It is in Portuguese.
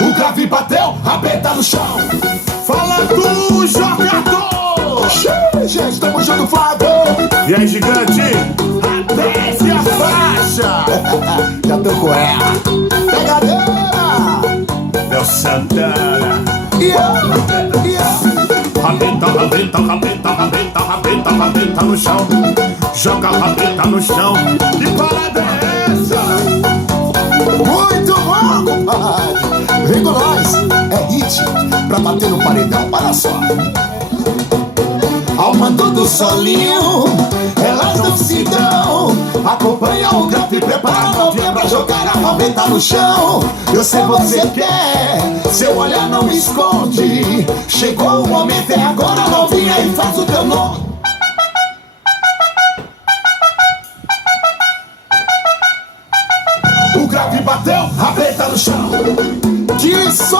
O grave bateu, rabeta no chão. Fala tu, jogador! Gente, tamo junto, Flávio. E aí, gigante? Desce a faixa! Já tô com ela. Pegadeira. Meu Santana! Rabeta, rabeta, rabeta, rabeta, rabeta, rabeta no chão. Joga a rabeta no chão. Que parada é essa? Muito bom, compadre. Vem com nós, é hit pra bater no paredão, olha só. Ao mando do solinho, elas não se dão. Acompanha o grave e prepara a novinha pra jogar a rabeta no chão. Eu sei você quer, seu olhar não esconde. Chegou o momento, é agora, novinha, e faz o teu nome. O grave bateu, rabeta no chão.